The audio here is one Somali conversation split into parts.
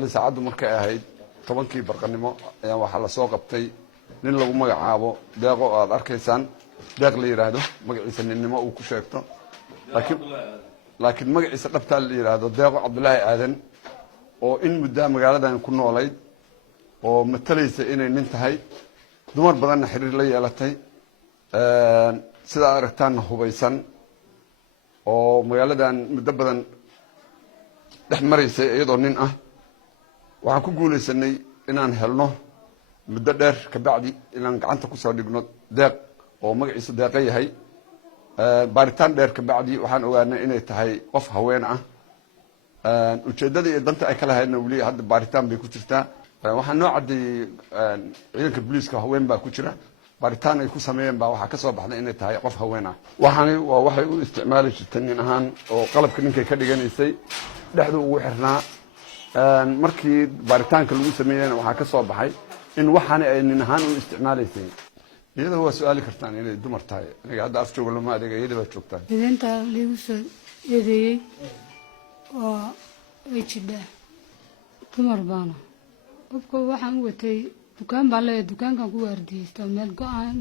saacadu markay ahayd 10kii barqanimo ayaa waxa la soo qabtay nin lagu magacaabo deeqo aad arkaysaan deeq la yiraahdo magaciisa ninnimo uu ku sheegto laakiin magaciisa dhabta la yiraahdo deeqo Cabdullaahi Aadan oo in muddo magaaladan ku noolayd oo matalaysa inay nin tahay dumar badan xiriir la yeelatay sida aragtaan hubaysan oo magaaladan muddo badan dhex maraysay iyadoo nin ah waxaan ku guuleysanay inaan helno muddo dheer ka bacdi inaan gacanta ku soo dhigno deeq oo magaciisa deeqa yahay baaritaan dheer ka bacdi waxaan ogaanay inay tahay qof haween ah ujeedada iyo danta ay kala hayna wali hadda baaritaan bay ku jirtaa waxaan noo cadeeyay ciidanka booliiska haween baa ku jira baaritaan ay ku sameeyeen baa waxa ka soo baxday inay tahay qof haween ah waxaani waa waxay u isticmaali jirtay nin ahaan oo qalabka ninkay ka dhiganaysay dhexdu ugu xirnaa markii baaritaanka lagu sameeyay waxa ka soo baxay in waxaan ay nin ahaan u isticmaalaysay iyada waa su'aali kartaan inay dumar tahay aniga hadda af joogo lama adeega iyada baa joogtaa idinta liigu soo eedeeyay oo ay jidda dumar baana qofka waxaan u watay dukaan baa leeyahay dukaankan ku waardiyeystay meel go'aan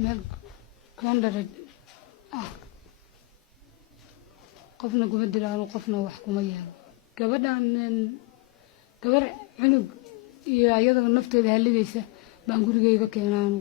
qofna kuma dilaan qofna wax kuma yeelo gabadhan gabar cunug iyo ayadoo nafteeda haligaysa baan gurigeyga keenaan